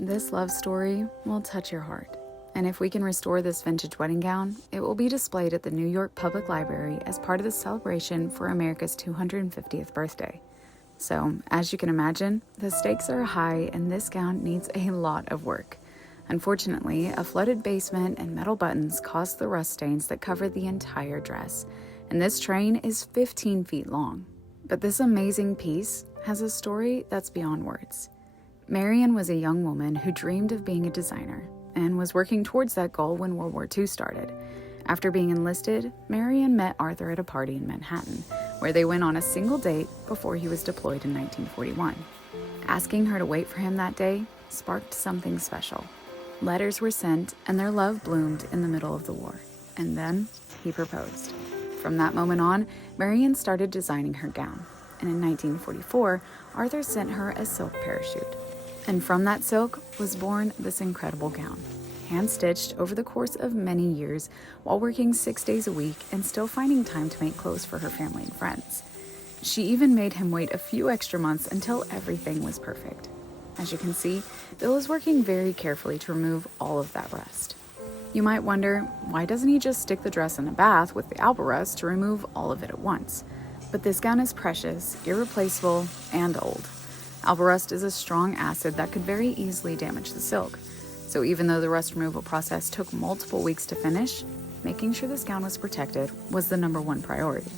This love story will touch your heart. And if we can restore this vintage wedding gown, it will be displayed at the New York Public Library as part of the celebration for America's 250th birthday. So, as you can imagine, the stakes are high and this gown needs a lot of work. Unfortunately, a flooded basement and metal buttons caused the rust stains that covered the entire dress, and this train is 15 feet long. But this amazing piece has a story that's beyond words. Marion was a young woman who dreamed of being a designer and was working towards that goal when World War II started. After being enlisted, Marion met Arthur at a party in Manhattan, where they went on a single date before he was deployed in 1941. Asking her to wait for him that day sparked something special. Letters were sent, and their love bloomed in the middle of the war. And then he proposed. From that moment on, Marion started designing her gown. And in 1944, Arthur sent her a silk parachute. And from that silk was born this incredible gown, hand-stitched over the course of many years while working 6 days a week and still finding time to make clothes for her family and friends. She even made him wait a few extra months until everything was perfect. As you can see, Bill is working very carefully to remove all of that rust. You might wonder, why doesn't he just stick the dress in a bath with the alba rust to remove all of it at once? But this gown is precious, irreplaceable, and old. Alba rust is a strong acid that could very easily damage the silk. So even though the rust removal process took multiple weeks to finish, making sure this gown was protected was the #1 priority.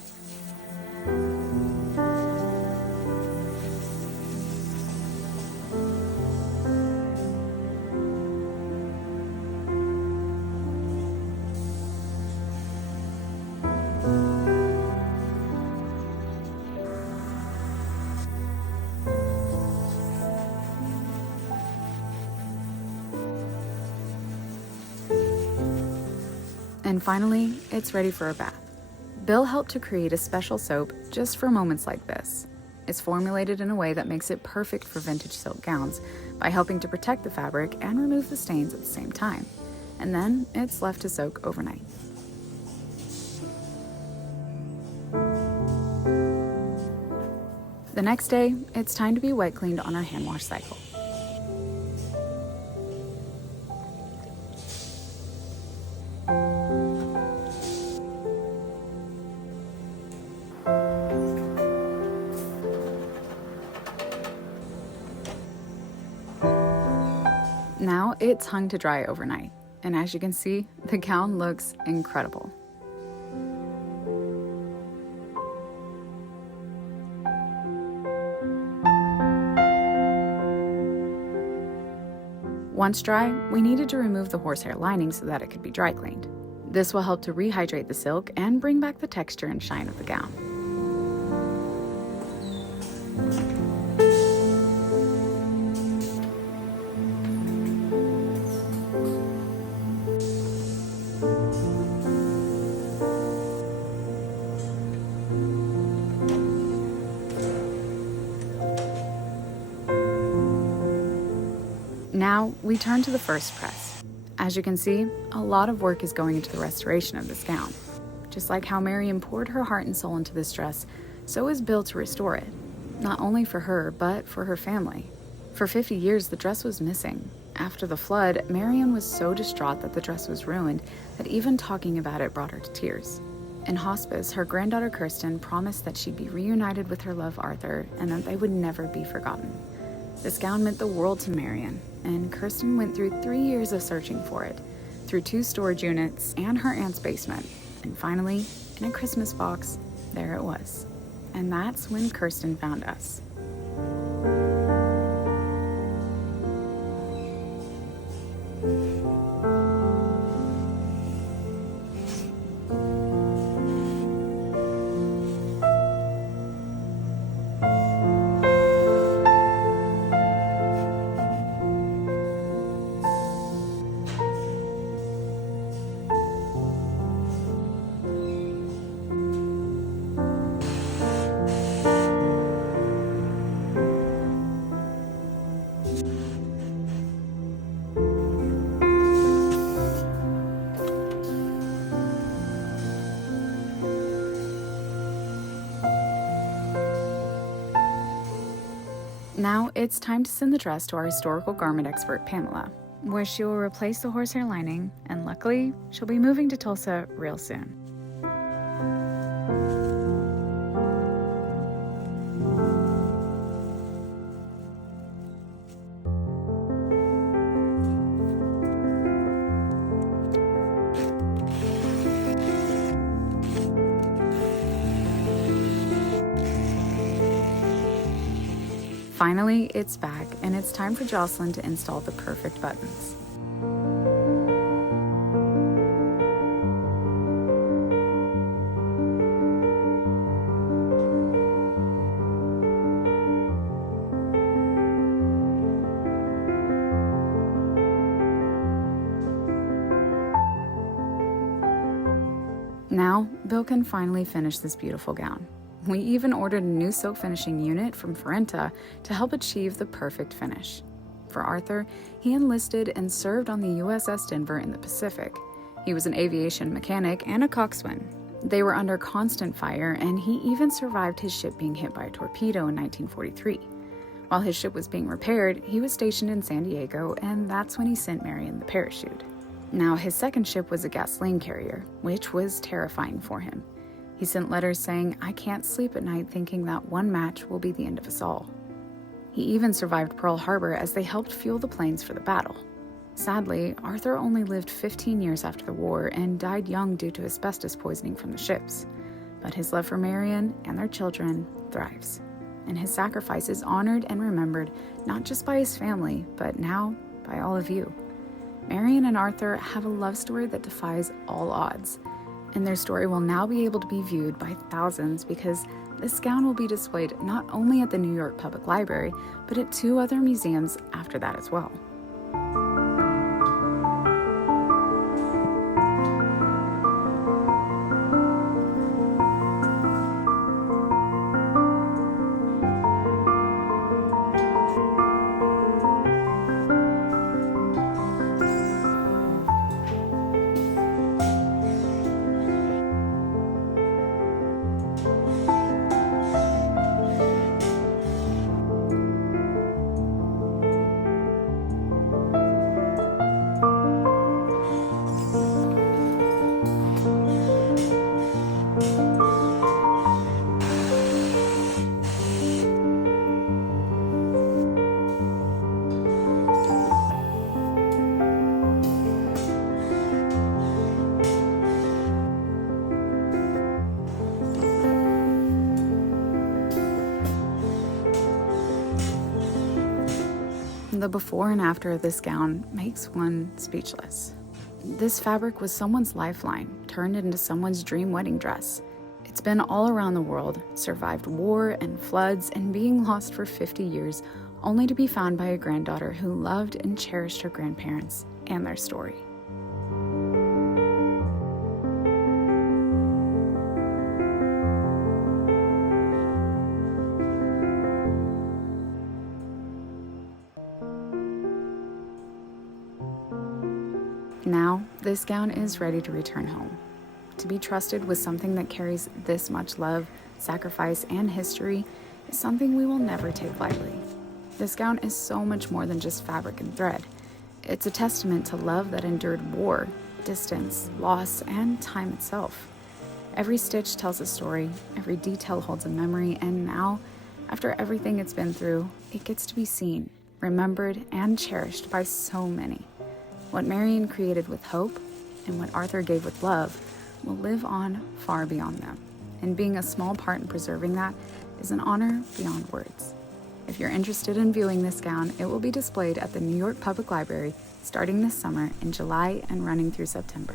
And finally, it's ready for a bath. Bill helped to create a special soap just for moments like this. It's formulated in a way that makes it perfect for vintage silk gowns by helping to protect the fabric and remove the stains at the same time. And then it's left to soak overnight. The next day, it's time to be wet cleaned on our hand wash cycle. Now it's hung to dry overnight, and as you can see, the gown looks incredible. Once dry, we needed to remove the horsehair lining so that it could be dry cleaned. This will help to rehydrate the silk and bring back the texture and shine of the gown. Now, we turn to the first press. As you can see, a lot of work is going into the restoration of this gown. Just like how Marion poured her heart and soul into this dress, so is Bill to restore it. Not only for her, but for her family. For 50 years, the dress was missing. After the flood, Marion was so distraught that the dress was ruined that even talking about it brought her to tears. In hospice, her granddaughter Kirsten promised that she'd be reunited with her love Arthur and that they would never be forgotten. This gown meant the world to Marion, and Kirsten went through 3 years of searching for it, through 2 storage units and her aunt's basement, and finally, in a Christmas box, there it was. And that's when Kirsten found us. Now it's time to send the dress to our historical garment expert, Pamela, where she will replace the horsehair lining, and luckily, she'll be moving to Tulsa real soon. Finally, it's back, and it's time for Jocelyn to install the perfect buttons. Now, Bill can finally finish this beautiful gown. We even ordered a new silk finishing unit from Ferrenta to help achieve the perfect finish. For Arthur, he enlisted and served on the USS Denver in the Pacific. He was an aviation mechanic and a coxswain. They were under constant fire, and he even survived his ship being hit by a torpedo in 1943. While his ship was being repaired, he was stationed in San Diego, and that's when he sent Marion the parachute. Now, his second ship was a gasoline carrier, which was terrifying for him. He sent letters saying, "I can't sleep at night thinking that one match will be the end of us all." He even survived Pearl Harbor as they helped fuel the planes for the battle. Sadly, Arthur only lived 15 years after the war and died young due to asbestos poisoning from the ships. But his love for Marion and their children thrives, and his sacrifice is honored and remembered not just by his family, but now by all of you. Marion and Arthur have a love story that defies all odds. And their story will now be able to be viewed by thousands because this gown will be displayed not only at the New York Public Library, but at 2 other museums after that as well. The before and after of this gown makes one speechless. This fabric was someone's lifeline, turned into someone's dream wedding dress. It's been all around the world, survived war and floods, and being lost for 50 years, only to be found by a granddaughter who loved and cherished her grandparents and their story. Now, this gown is ready to return home. To be trusted with something that carries this much love, sacrifice, and history is something we will never take lightly. This gown is so much more than just fabric and thread. It's a testament to love that endured war, distance, loss, and time itself. Every stitch tells a story, every detail holds a memory, and now, after everything it's been through, it gets to be seen, remembered, and cherished by so many. What Marion created with hope and what Arthur gave with love will live on far beyond them. And being a small part in preserving that is an honor beyond words. If you're interested in viewing this gown, it will be displayed at the New York Public Library starting this summer in July and running through September.